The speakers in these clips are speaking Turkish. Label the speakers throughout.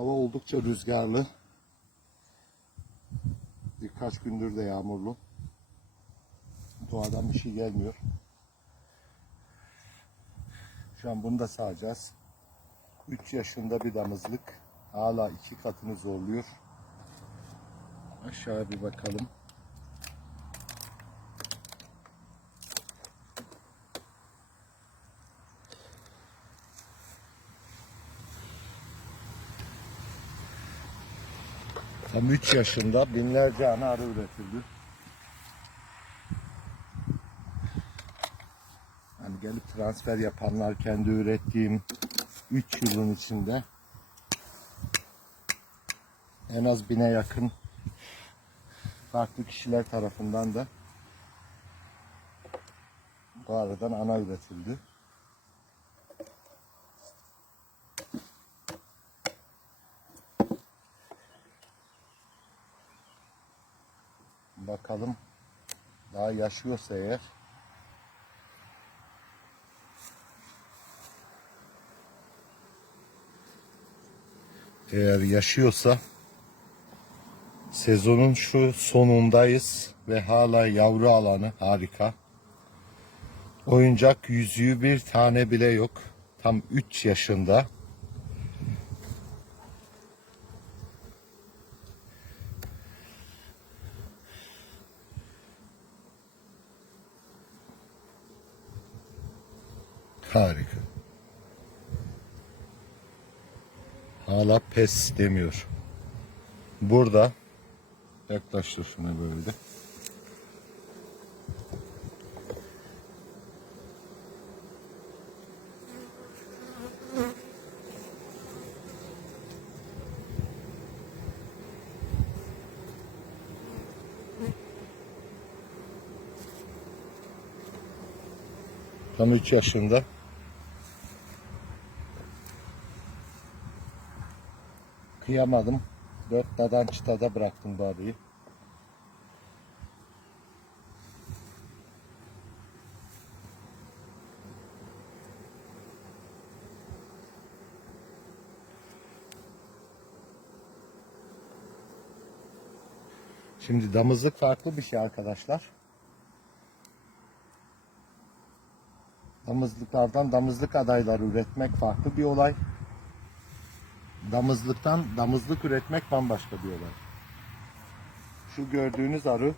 Speaker 1: Hava oldukça rüzgarlı. Birkaç gündür de yağmurlu. Doğadan bir şey gelmiyor. Şu an bunu da sağacağız. 3 yaşında bir damızlık. Hala iki katını zorluyor. Aşağı bir bakalım. Tam 3 yaşında binlerce ana arı üretildi. Hani gelip transfer yapanlar kendi ürettiğim 3 yılın içinde en az bine yakın farklı kişiler tarafından da bu aradan ana üretildi. Bakalım daha yaşıyorsa eğer eğer yaşıyorsa sezonun şu sonundayız ve hala yavru alanı harika. Oyuncak yüzüğü bir tane bile yok. Tam 3 yaşında. Harika. Hala pes demiyor. Burada yaklaştır şuna böyle. Tam 3 yaşında. Kıyamadım. Dört dadan çıtada bıraktım bu. Şimdi damızlık farklı bir şey arkadaşlar. Damızlıklardan damızlık adayları üretmek farklı bir olay. Damızlıktan damızlık üretmek bambaşka bir olay. Şu gördüğünüz arı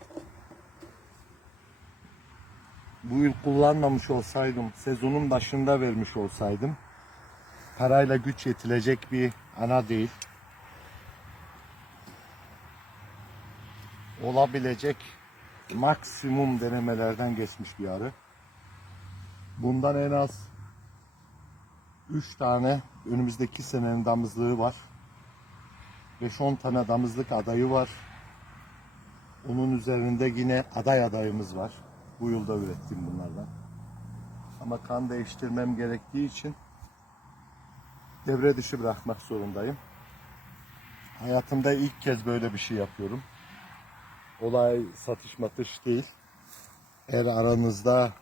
Speaker 1: bu yıl kullanmamış olsaydım, sezonun başında vermiş olsaydım parayla güç yetilecek bir ana değil. Olabilecek maksimum denemelerden geçmiş bir arı. Bundan en az 3 tane önümüzdeki senenin damızlığı var. 5-10 tane damızlık adayı var. Onun üzerinde yine aday adayımız var. Bu yılda ürettiğim bunlardan. Ama kan değiştirmem gerektiği için devre dışı bırakmak zorundayım. Hayatımda ilk kez böyle bir şey yapıyorum. Olay satış matış değil. Eğer aranızda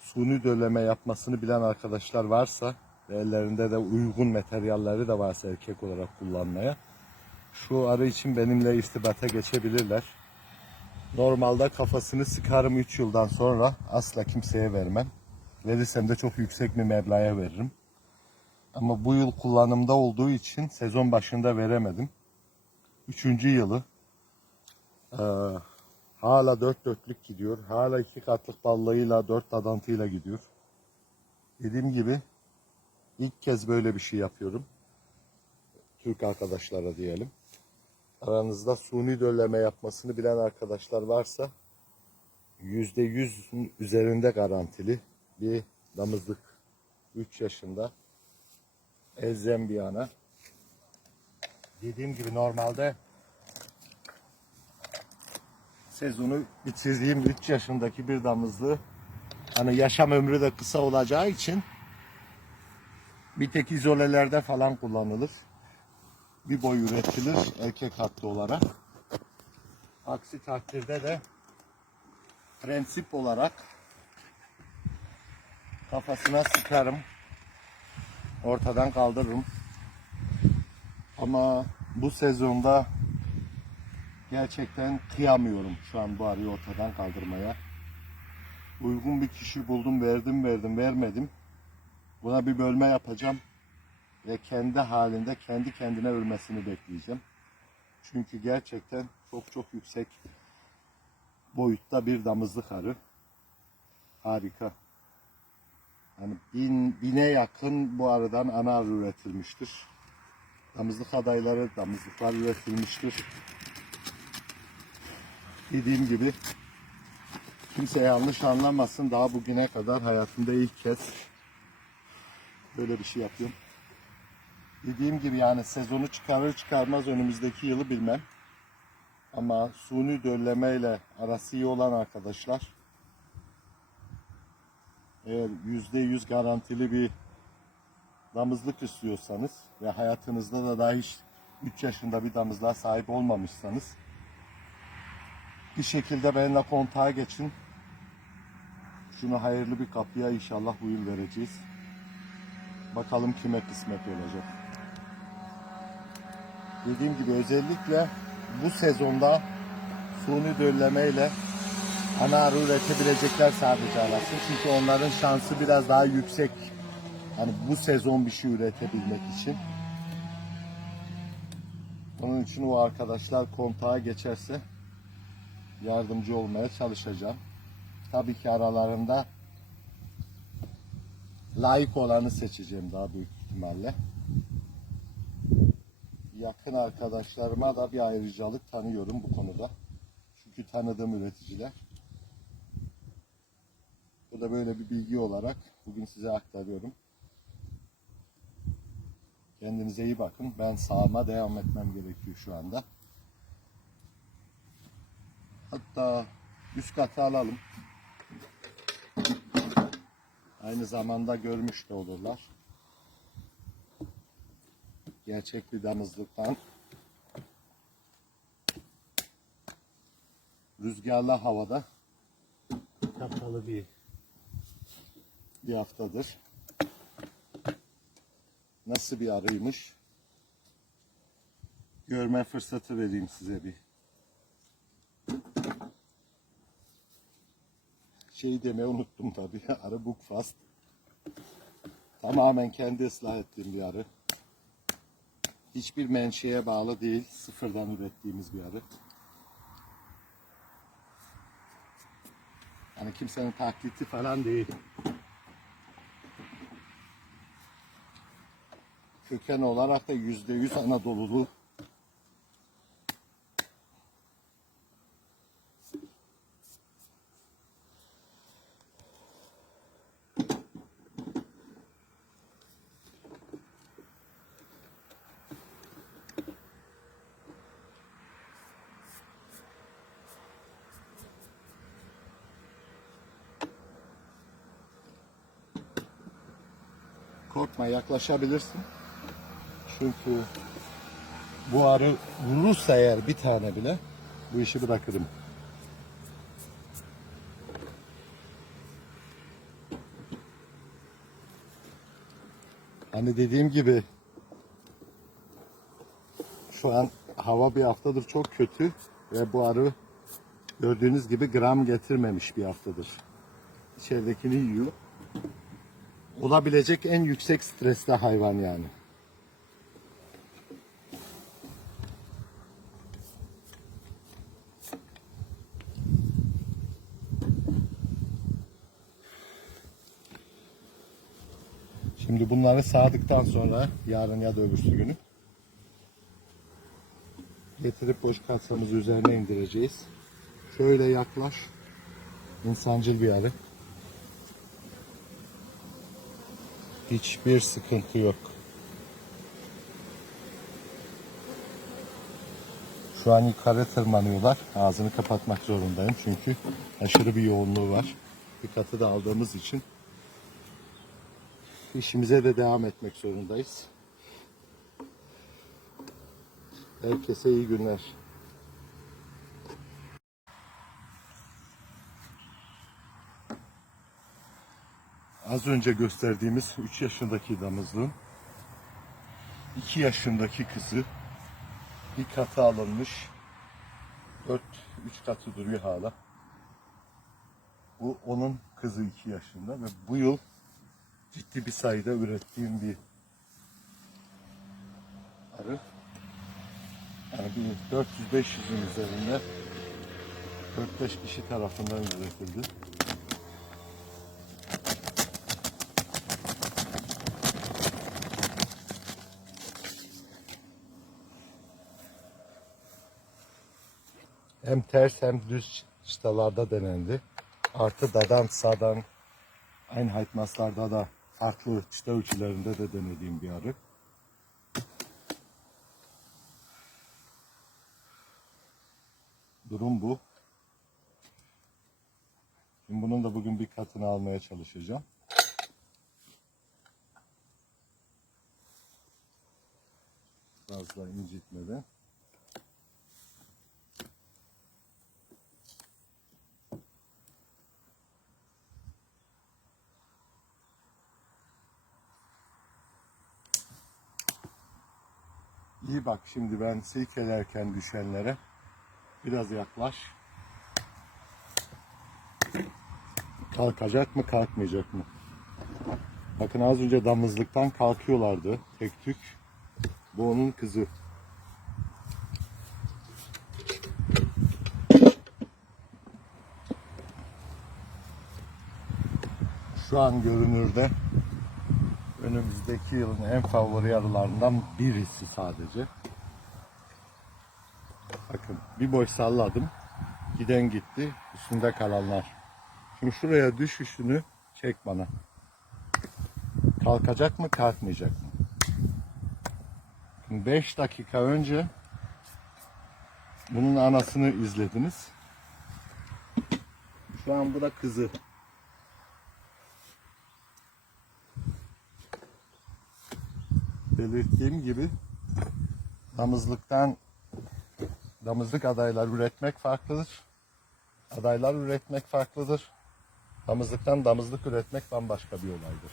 Speaker 1: suni dölleme yapmasını bilen arkadaşlar varsa ellerinde de uygun materyalleri de varsa erkek olarak kullanmaya şu arı için benimle irtibata geçebilirler. Normalde kafasını sıkarım 3 yıldan sonra asla kimseye vermem. Verirsem de çok yüksek bir meblağa veririm. Ama bu yıl kullanımda olduğu için sezon başında veremedim. Üçüncü yılı. Ee, hala dört dörtlük gidiyor. Hala iki katlık ballığıyla dört dadantıyla gidiyor. Dediğim gibi ilk kez böyle bir şey yapıyorum. Türk arkadaşlara diyelim. Aranızda suni dölleme yapmasını bilen arkadaşlar varsa yüzde yüzün üzerinde garantili bir damızlık 3 yaşında elzem bir ana. Dediğim gibi normalde sezonu bitirdiğim 3 yaşındaki bir damızlığı hani yaşam ömrü de kısa olacağı için bir tek izolelerde falan kullanılır. Bir boy üretilir erkek hattı olarak. Aksi takdirde de prensip olarak kafasına sıkarım. Ortadan kaldırırım. Ama bu sezonda gerçekten kıyamıyorum şu an bu arıyı ortadan kaldırmaya. Uygun bir kişi buldum, verdim, verdim, vermedim. Buna bir bölme yapacağım ve kendi halinde kendi kendine ölmesini bekleyeceğim. Çünkü gerçekten çok çok yüksek boyutta bir damızlık arı. Harika. Yani bin, bine yakın bu arıdan ana arı üretilmiştir. Damızlık adayları, damızlıklar üretilmiştir. Dediğim gibi kimse yanlış anlamasın. Daha bugüne kadar hayatımda ilk kez böyle bir şey yapıyorum. Dediğim gibi yani sezonu çıkarır çıkarmaz önümüzdeki yılı bilmem. Ama suni döllemeyle arası iyi olan arkadaşlar eğer yüzde yüz garantili bir damızlık istiyorsanız ve hayatınızda da daha hiç 3 yaşında bir damızlığa sahip olmamışsanız bir şekilde benimle kontağa geçin. Şunu hayırlı bir kapıya inşallah bu yıl vereceğiz. Bakalım kime kısmet olacak. Dediğim gibi özellikle bu sezonda suni döllemeyle ana arı üretebilecekler sadece arasın. Çünkü onların şansı biraz daha yüksek. Hani bu sezon bir şey üretebilmek için. Onun için o arkadaşlar kontağa geçerse yardımcı olmaya çalışacağım. Tabii ki aralarında layık olanı seçeceğim daha büyük ihtimalle. Yakın arkadaşlarıma da bir ayrıcalık tanıyorum bu konuda. Çünkü tanıdığım üreticiler. Bu da böyle bir bilgi olarak bugün size aktarıyorum. Kendinize iyi bakın. Ben sağıma devam etmem gerekiyor şu anda. Hatta üst katı alalım. Aynı zamanda görmüş de olurlar. Gerçek bir damızlıktan rüzgarlı havada kapalı bir bir haftadır. Nasıl bir arıymış? Görme fırsatı vereyim size bir. Şey demeyi unuttum tabii. Arı Bukfast. Tamamen kendi ıslah ettiğim bir arı. Hiçbir menşeye bağlı değil. Sıfırdan ürettiğimiz bir arı. Yani kimsenin taklidi falan değil. Köken olarak da yüzde yüz Anadolulu. Yaklaşabilirsin. Çünkü bu arı vurursa eğer bir tane bile bu işi bırakırım. Hani dediğim gibi şu an hava bir haftadır çok kötü ve bu arı gördüğünüz gibi gram getirmemiş bir haftadır. İçeridekini yiyor. Olabilecek en yüksek stresli hayvan yani. Şimdi bunları sağdıktan sonra yarın ya da öbürsü günü getirip boş kasamızı üzerine indireceğiz. Şöyle yaklaş. İnsancıl bir arı. Hiçbir sıkıntı yok. Şu an yukarı tırmanıyorlar. Ağzını kapatmak zorundayım çünkü aşırı bir yoğunluğu var. Bir katı da aldığımız için işimize de devam etmek zorundayız. Herkese iyi günler. Az önce gösterdiğimiz 3 yaşındaki damızlığın 2 yaşındaki kızı bir katı alınmış. 4 3 katı duruyor hala. Bu onun kızı 2 yaşında ve bu yıl ciddi bir sayıda ürettiğim bir arı. Yani bir 400-500'ün üzerinde 4-5 kişi tarafından üretildi. Hem ters hem düz çıtalarda denendi. Artı dadan sağdan Einheitmaßlarda da farklı çıta ölçülerinde de denediğim bir arı. Durum bu. Şimdi bunun da bugün bir katını almaya çalışacağım. Fazla incitmeden. İyi bak şimdi ben silkelerken düşenlere biraz yaklaş. Kalkacak mı kalkmayacak mı? Bakın az önce damızlıktan kalkıyorlardı. Tek tük. Bu onun kızı. Şu an görünürde önümüzdeki yılın en favori arılarından birisi sadece. Bakın bir boy salladım. Giden gitti. Üstünde kalanlar. Şimdi şuraya düşüşünü çek bana. Kalkacak mı kalkmayacak mı? 5 dakika önce bunun anasını izlediniz. Şu an bu da kızı. Belirttiğim gibi damızlıktan damızlık adaylar üretmek farklıdır. Adaylar üretmek farklıdır. Damızlıktan damızlık üretmek bambaşka bir olaydır.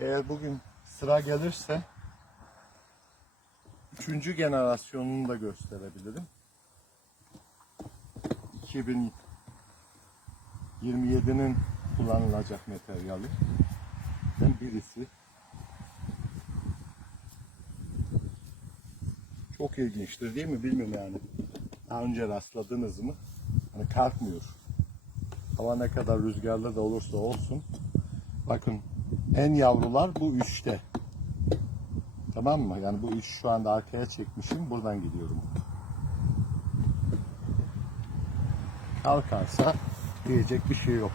Speaker 1: Eğer bugün sıra gelirse üçüncü generasyonunu da gösterebilirim. 2027'nin kullanılacak materyali. Ben birisi. Çok ilginçtir değil mi bilmiyorum yani. Daha önce rastladınız mı? Hani kalkmıyor. Hava ne kadar rüzgarlı da olursa olsun. Bakın en yavrular bu üçte. Tamam mı? Yani bu üç şu anda arkaya çekmişim. Buradan gidiyorum. Kalkarsa diyecek bir şey yok.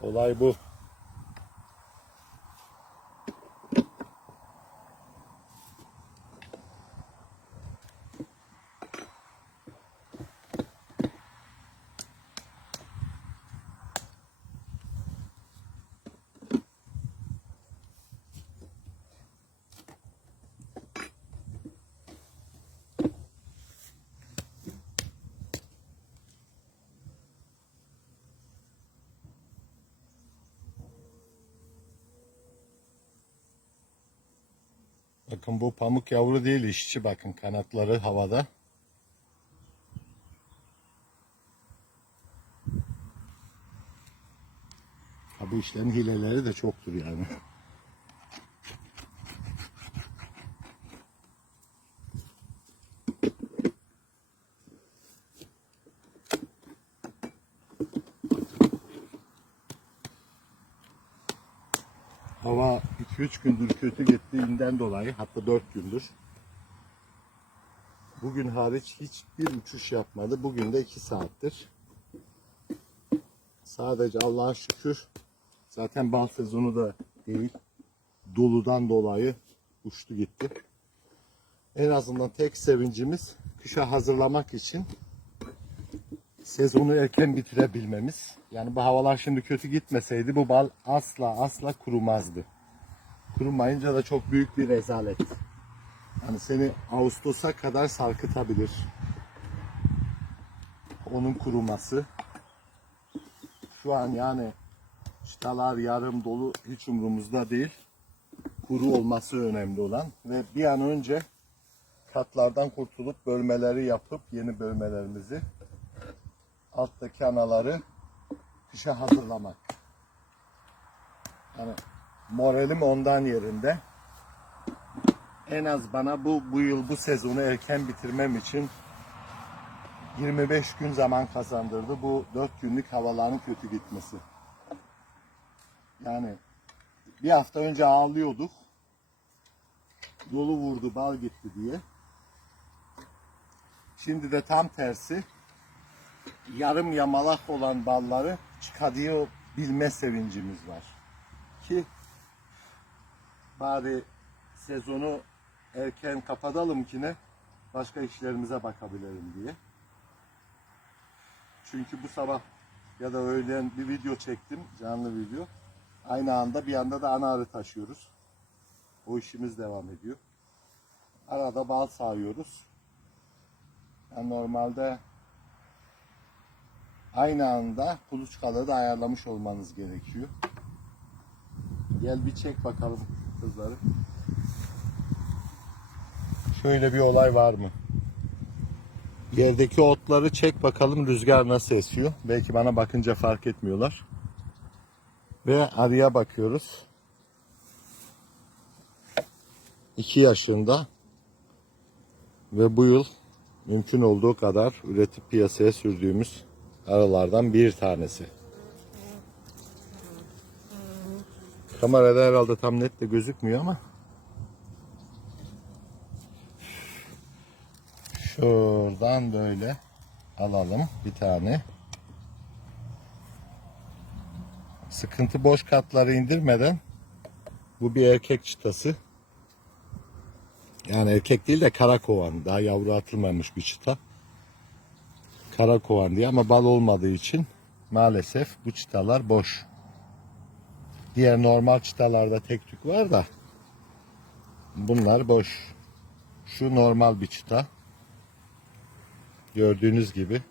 Speaker 1: Olay bu. Bakın bu pamuk yavru değil işçi bakın kanatları havada. Ha, bu işlerin hileleri de çoktur yani. Hava 2-3 gündür kötü gittiğinden dolayı hatta 4 gündür. Bugün hariç hiçbir uçuş yapmadı. Bugün de 2 saattir. Sadece Allah'a şükür zaten bal sezonu da değil. Doludan dolayı uçtu gitti. En azından tek sevincimiz kışa hazırlamak için sezonu erken bitirebilmemiz. Yani bu havalar şimdi kötü gitmeseydi bu bal asla asla kurumazdı. Kurumayınca da çok büyük bir rezalet. Hani seni Ağustos'a kadar sarkıtabilir. Onun kuruması. Şu an yani çıtalar yarım dolu hiç umurumuzda değil. Kuru olması önemli olan ve bir an önce katlardan kurtulup bölmeleri yapıp yeni bölmelerimizi alttaki anaları kışa hazırlamak. Yani moralim ondan yerinde. En az bana bu bu yıl bu sezonu erken bitirmem için 25 gün zaman kazandırdı bu 4 günlük havaların kötü gitmesi. Yani bir hafta önce ağlıyorduk. Yolu vurdu, bal gitti diye. Şimdi de tam tersi yarım yamalak olan balları çıkarıyor bilme sevincimiz var. Ki bari sezonu erken kapatalım ki ne başka işlerimize bakabilelim diye. Çünkü bu sabah ya da öğlen bir video çektim, canlı video. Aynı anda bir anda da ana arı taşıyoruz. O işimiz devam ediyor. Arada bal sağıyoruz. Yani normalde aynı anda kuluçkaları da ayarlamış olmanız gerekiyor. Gel bir çek bakalım kızları. Şöyle bir olay var mı? Yerdeki otları çek bakalım rüzgar nasıl esiyor. Belki bana bakınca fark etmiyorlar. Ve arıya bakıyoruz. 2 yaşında ve bu yıl mümkün olduğu kadar üretip piyasaya sürdüğümüz arılardan bir tanesi. Kamerada herhalde tam net de gözükmüyor ama şuradan böyle alalım bir tane. Sıkıntı boş katları indirmeden bu bir erkek çıtası. Yani erkek değil de kara kovan. Daha yavru atılmamış bir çıta. Kara kovan diye ama bal olmadığı için maalesef bu çıtalar boş. Diğer normal çıtalarda tek tük var da bunlar boş. Şu normal bir çıta. Gördüğünüz gibi.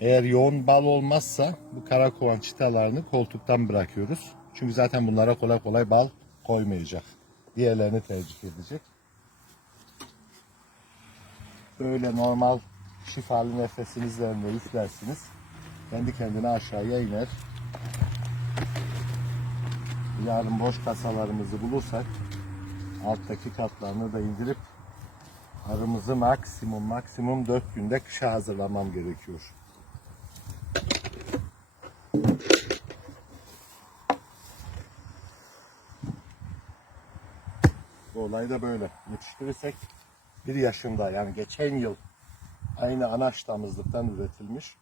Speaker 1: Eğer yoğun bal olmazsa bu kara kovan çıtalarını koltuktan bırakıyoruz. Çünkü zaten bunlara kolay kolay bal koymayacak. Diğerlerini tercih edecek. Böyle normal şifalı nefesinizle üflersiniz. Kendi kendine aşağıya iner. Yarın boş kasalarımızı bulursak alttaki katlarını da indirip arımızı maksimum maksimum 4 günde kışa hazırlamam gerekiyor. Bu olay da böyle. Yetiştirirsek bir yaşında yani geçen yıl aynı anaç damızlıktan üretilmiş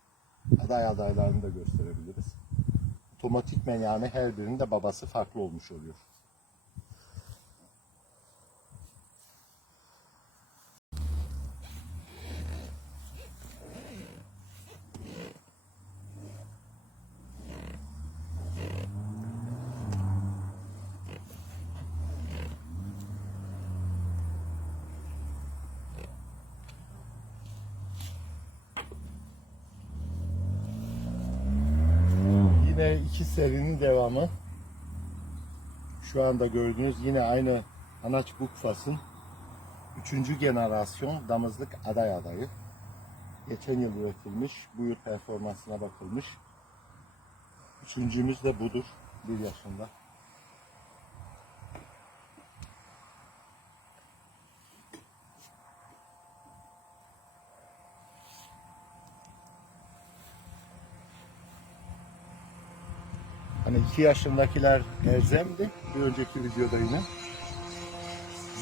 Speaker 1: aday adaylarını da gösterebiliriz. Otomatikmen yani her birinin de babası farklı olmuş oluyor. Yine iki serinin devamı. Şu anda gördüğünüz yine aynı anaç bukfasın üçüncü generasyon damızlık aday adayı. Geçen yıl üretilmiş, bu yıl performansına bakılmış. Üçüncümüz de budur, bir yaşında. Hani iki yaşındakiler erzemdi bir önceki videoda yine.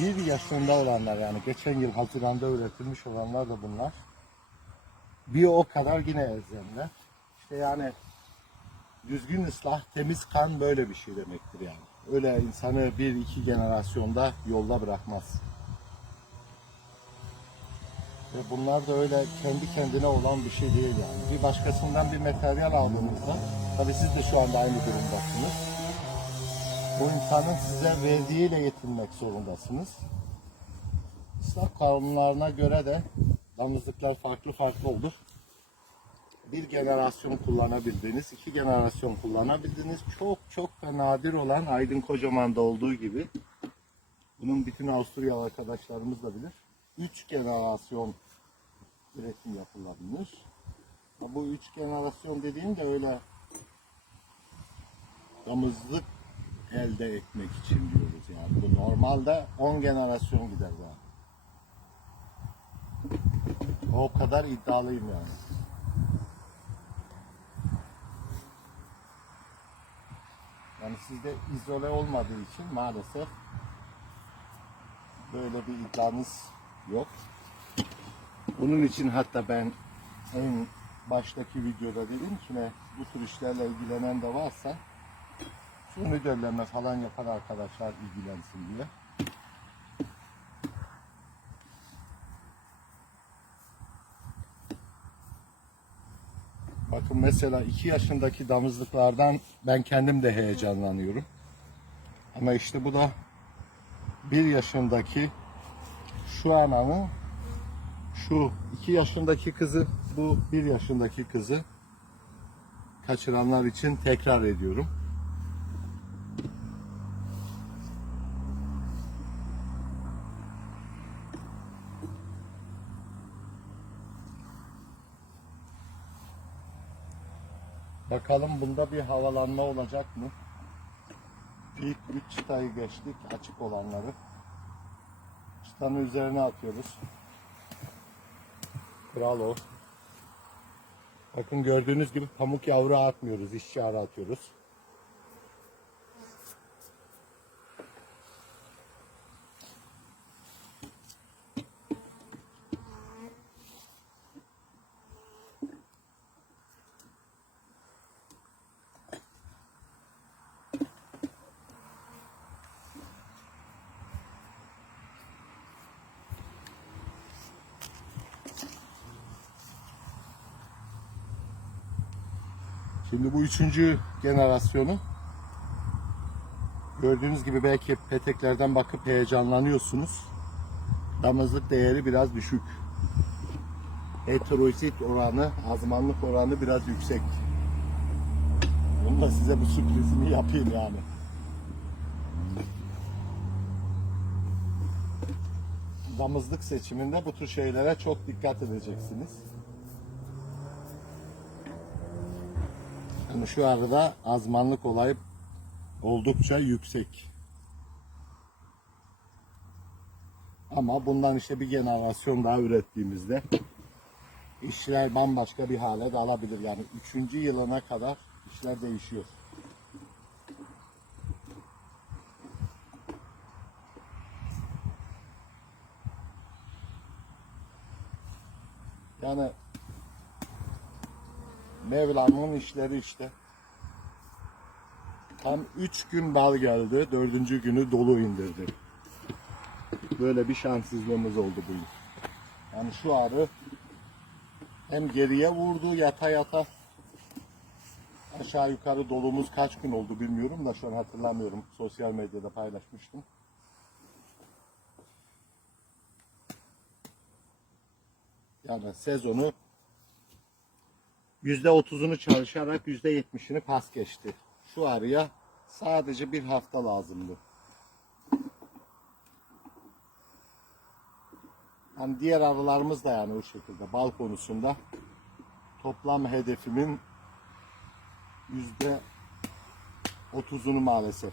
Speaker 1: Bir yaşında olanlar yani geçen yıl Haziran'da üretilmiş olanlar da bunlar. Bir o kadar yine erzemler. İşte yani düzgün ıslah, temiz kan böyle bir şey demektir yani. Öyle insanı bir iki generasyonda yolda bırakmaz. Ve bunlar da öyle kendi kendine olan bir şey değil yani. Bir başkasından bir materyal aldığınızda, tabii siz de şu anda aynı durumdasınız. komutanın size verdiğiyle yetinmek zorundasınız. İslam kanunlarına göre de damızlıklar farklı farklı olur. Bir generasyon kullanabildiğiniz, iki generasyon kullanabildiğiniz çok çok da nadir olan Aydın Kocaman'da olduğu gibi bunun bütün Avusturyalı arkadaşlarımız da bilir. Üç generasyon üretim yapılabilir. Bu üç generasyon dediğim de öyle damızlık elde etmek için diyoruz yani. Bu normalde 10 generasyon gider yani. O kadar iddialıyım yani. Yani sizde izole olmadığı için maalesef böyle bir iddianız yok. Bunun için hatta ben en baştaki videoda dedim ki ne bu tür işlerle ilgilenen de varsa şu müdürleme falan yapan arkadaşlar ilgilensin diye. Bakın mesela 2 yaşındaki damızlıklardan ben kendim de heyecanlanıyorum. Ama işte bu da 1 yaşındaki şu ananın şu 2 yaşındaki kızı bu 1 yaşındaki kızı kaçıranlar için tekrar ediyorum. Bakalım bunda bir havalanma olacak mı? İlk 3 çıtayı geçtik açık olanları. Çıtanın üzerine atıyoruz. Kral o. Bakın gördüğünüz gibi pamuk yavru atmıyoruz. işçi atıyoruz. Şimdi bu üçüncü generasyonu gördüğünüz gibi belki peteklerden bakıp heyecanlanıyorsunuz. Damızlık değeri biraz düşük. Heterosit oranı, azmanlık oranı biraz yüksek. Bunu da size bu sürprizini yapayım yani. Damızlık seçiminde bu tür şeylere çok dikkat edeceksiniz. Yani şu arada azmanlık olayı oldukça yüksek. Ama bundan işte bir generasyon daha ürettiğimizde işler bambaşka bir hale de alabilir. Yani üçüncü yılına kadar işler değişiyor. Yani Mevlam'ın işleri işte. Tam üç gün bal geldi. Dördüncü günü dolu indirdi. Böyle bir şanssızlığımız oldu bu yıl. Yani şu arı hem geriye vurdu yata yata aşağı yukarı dolumuz kaç gün oldu bilmiyorum da şu an hatırlamıyorum. Sosyal medyada paylaşmıştım. Yani sezonu %30'unu çalışarak %70'ini pas geçti. Şu arıya sadece bir hafta lazımdı. Yani diğer arılarımız da yani o şekilde bal konusunda toplam hedefimin yüzde otuzunu maalesef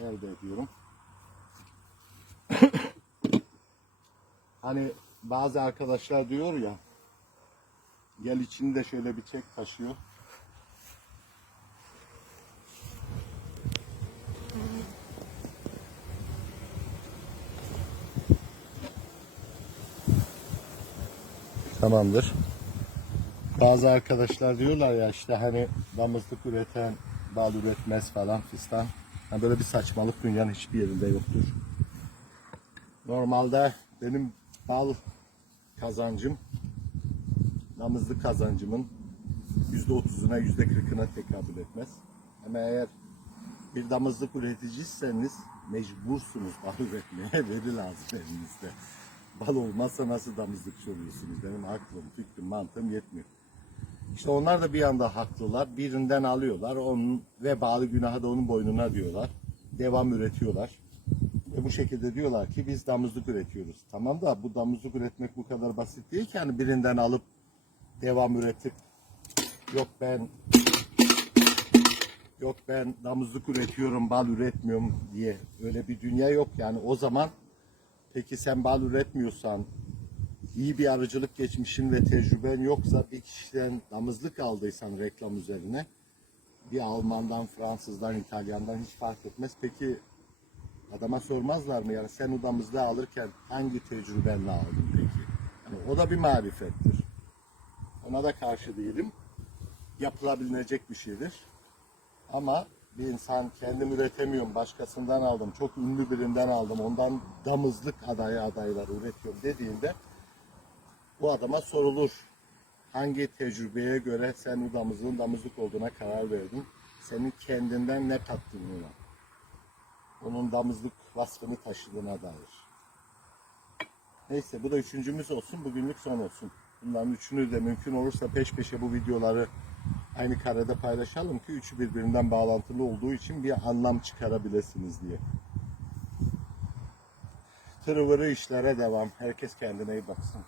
Speaker 1: elde ediyorum. hani bazı arkadaşlar diyor ya Gel içini de şöyle bir çek taşıyor. Tamamdır. Bazı arkadaşlar diyorlar ya işte hani damızlık üreten bal üretmez falan fistan. Yani böyle bir saçmalık dünyanın hiçbir yerinde yoktur. Normalde benim bal kazancım damızlık kazancımın %30'una %40'ına tekabül etmez. Ama eğer bir damızlık üreticiyseniz mecbursunuz bal üretmeye veri lazım elinizde. Bal olmazsa nasıl damızlıkçı oluyorsunuz? Benim aklım, fikrim, mantığım yetmiyor. İşte onlar da bir anda haklılar. Birinden alıyorlar. Onun vebalı günahı da onun boynuna diyorlar. Devam üretiyorlar. Ve bu şekilde diyorlar ki biz damızlık üretiyoruz. Tamam da bu damızlık üretmek bu kadar basit değil ki. Yani birinden alıp devam üretip yok ben yok ben damızlık üretiyorum bal üretmiyorum diye öyle bir dünya yok yani o zaman peki sen bal üretmiyorsan iyi bir arıcılık geçmişin ve tecrüben yoksa bir kişiden damızlık aldıysan reklam üzerine bir Almandan, Fransızdan, İtalyandan hiç fark etmez. Peki adama sormazlar mı yani sen o damızlığı alırken hangi tecrübenle aldın peki? Yani o da bir marifettir. Ona da karşı değilim. Yapılabilecek bir şeydir. Ama bir insan kendim üretemiyorum, başkasından aldım, çok ünlü birinden aldım, ondan damızlık adayı adaylar üretiyorum dediğinde bu adama sorulur. Hangi tecrübeye göre sen bu damızlığın damızlık olduğuna karar verdin? Senin kendinden ne kattın ona? Onun damızlık vasfını taşıdığına dair. Neyse bu da üçüncümüz olsun. Bugünlük son olsun. Bunların üçünü de mümkün olursa peş peşe bu videoları aynı karede paylaşalım ki üçü birbirinden bağlantılı olduğu için bir anlam çıkarabilirsiniz diye. Tırıvırı işlere devam. Herkes kendine iyi baksın.